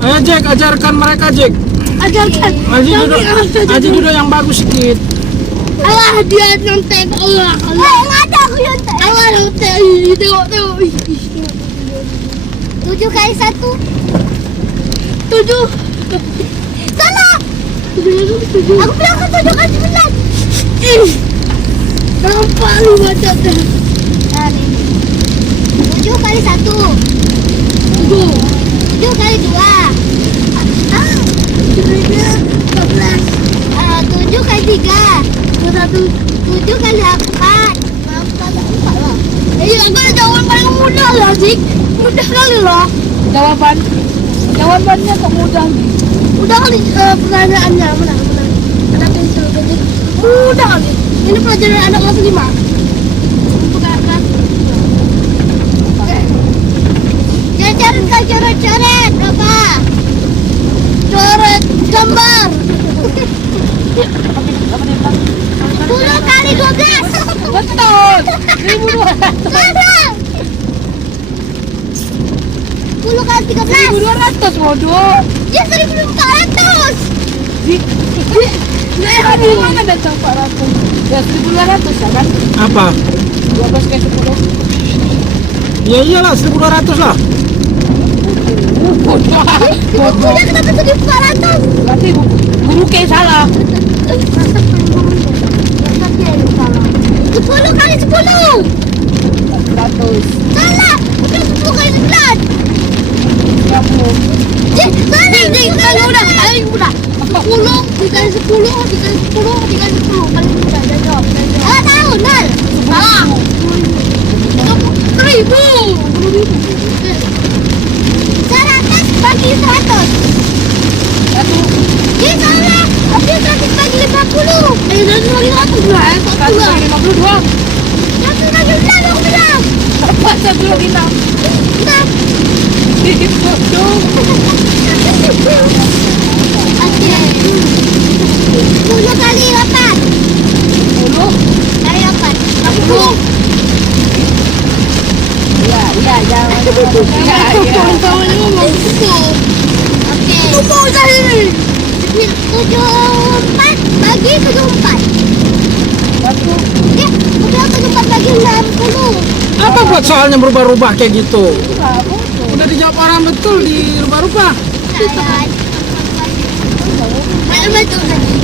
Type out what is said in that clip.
Ayo Jack, ajarkan mereka Jack. Ajarkan. Aji duduk yang bagus sedikit. Allah dia nyontek. Allah. Nggak ada aku nyontek. Allah nyontek. Tengok. 7 kali 1. 7. Salah. 7. Aku bilang kan 7 kali 9. Nampak lu macam tu. 7 kali 1. 7 kali 2. 7 kali 3. 7 kali 4. Nampak lah. Aku ada jawaban paling mudah lah, Zik. Mudah kali lah. Jawabannya kok mudah nih. Mudah kali pertanyaannya. Mana? Ada pensil jadi mudah kali. Ini pelajaran anak kelas 5. Coret berapa? Coret gambar. 10 kali 12. Betul. 1.200. Salah. 10 kali 13. 1.200 bodoh. Ya 1.400. Nah, di mana ada 400? Ya 1.200 ya kan? Apa? 12 kali 10. Ya iyalah 1.200 lah. Bodoh. Udah kenapa 1.400? Berarti guru kayak salah. 10 kali 10. 100. Salah. Udah 10 kali 11. 30. Salah. Paling mudah. 10 dikali 10 dikali 10 dikali 10 paling mudah. Dah jawab. Ah, tahu, Nal. Salah. 1.000. 100 bagi 100. Dia salah. Dia 100 bagi 50. 100 bagi 100 lah. 1 kali 50 doang. 100 bagi 6 aku bilang. Apa 1.6? 6. Bodoh. Oke. 10 kali 8. 10. Kali 8. 10. Iya, jangan. Iya. Kawan-kawan ngomong 10. Oke. 10 tadi. 74 bagi 74. Satu. Ya, udah 74 bagi 60. Apa buat soalnya berubah-ubah kayak gitu? Enggak, bodoh. Udah dijawab orang betul di rubah-rubah. Betul.